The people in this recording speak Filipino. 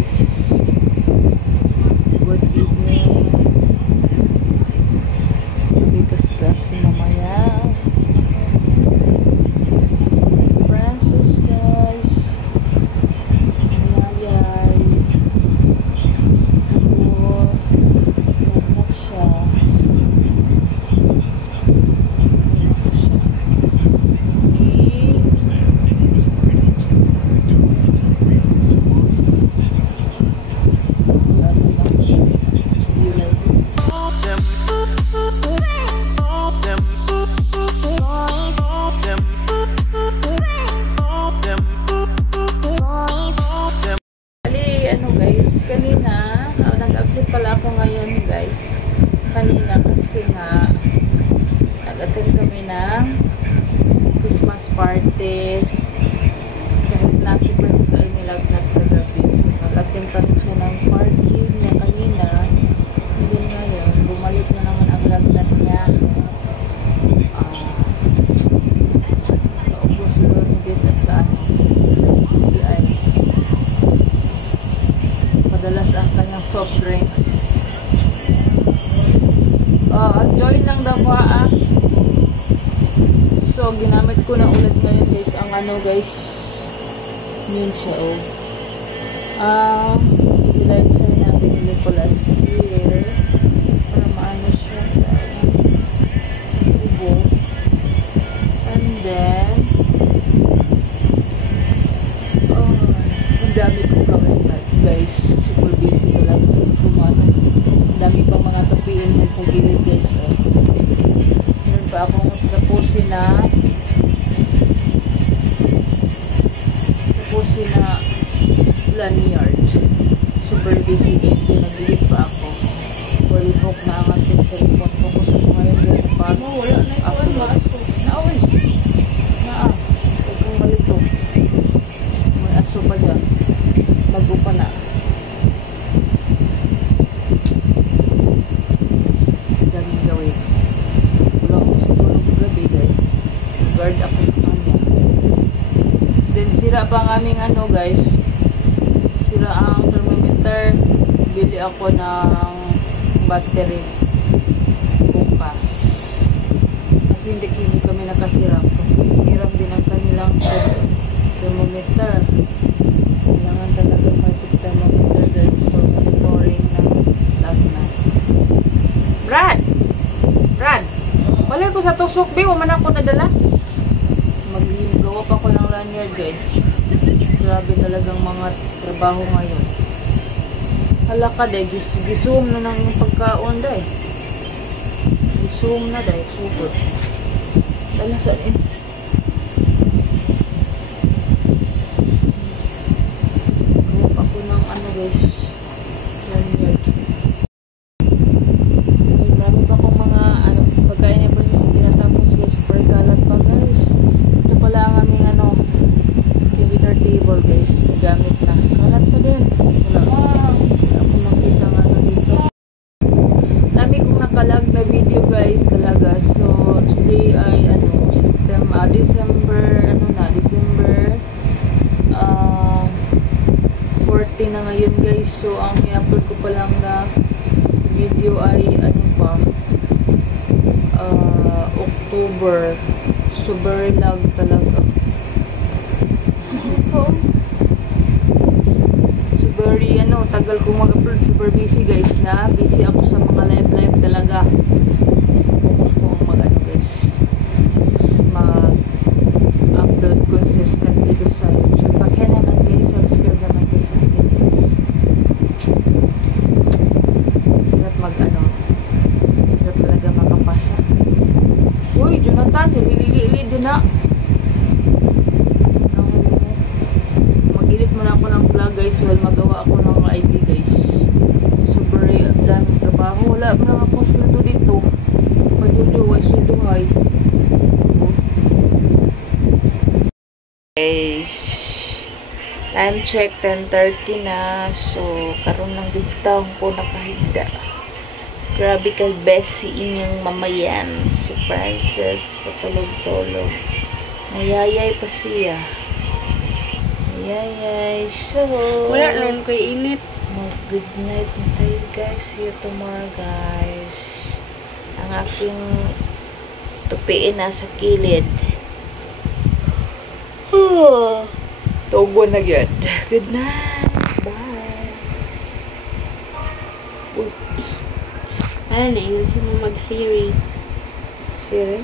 guys. Good evening. Dito sa mamaya. Francis guys. Mayayay. Ito. Lahat siya. Kanina, nag-absent pala ako ngayon guys. Kanina kasi nga nag-attend kami ng Christmas party. Kahit nasi Princess ay nilagnat kagabi. So nag-attend kami siya ng party niya kanina. Hindi ngayon, bumalik na naman ang lagnat niya. Sa ubos yun ni Des at sa ay madalas ang kanyang soft drinks. Join ng dapa. So ginamit ko na ulit ngayon guys ang ano guys, yun siya utilizer na binili ko last year para maano siya sa ubo. And then ang dami ko gawin guys, super busy talaga kumano. Dami pang mga tapiin din sa gilid guys. Meron pa akong tapusin na lanyard. Super busy guys. Nag-delete pa ako. Fully book na ang ating telephone. Focus ako ngayon guys. Paano? Wala na ito. Naawin. Huwag kong malito. May aso pa dyan. Bago pa na. Daming gawin. Wala ako sa tulog gabi guys. Guard ako sa kanya. Then sira pa ang aming ano guys. Sira ang thermometer. Bili ako ng battery bukas. Kasi hindi kami nakahiram. Kasi hiram din ang kanilang thermometer. Kailangan talagang mag-tip thermometer guys for monitoring ng lagnat. Brad! Wala ko sa tusok, di mo man ako nadala. Magawa pa ko ng lanyard guys. Grabe talagang mga trabaho ngayon. Hala ka dahil, gisum na ng yung pagkaon dahil. Gisum na dahil, super. Dala saan eh. Gawa pa ko ng ano guys, lanyard. Marami pa akong mga ano, pagkain na process tinatapos guys. Super kalat pa guys. Ito pala ang aming ano, computer table guys. Gamit na. Kalat pa din. Wala ako makita nga ano dito. Dami kong nakalag na video guys talaga. So today ay ano, December 14 na ngayon guys. So ang i-upload ko pa lang na video ay ano pa, October. So very lag talaga. So very ano, tagal ko mag-upload. Super busy guys na. Busy ako sa mga live talaga. Focus ko ang mag-ano guys, mag-upload consistent dito sa YouTube. Kaya naman guys, subscribe naman guys sa akin guys. Hirap mag-ano, hirap talaga makapasa. Uy, Jonathan, lili din na. Mag-edit muna ako ng vlog guys while magawa ako ng ID guys. Super daming trabaho. Wala mo na ako sweldo dito. Majujo, ay sweldohay. Guys, time check 10:30 na. So karon lang dito ko nakahigda. Grabe kay Bessie inyong mamayan. Surprises, patulog-tulog. Nayayay pa siya. Yay, so Wala lang kay init. mag-good night na tayo guys. See you tomorrow guys. Ang aking tupiin nasa kilid. Tugo na yun. Good night. Bye. Uy, Ano na, ingat siya mo mag-Siri. Siri?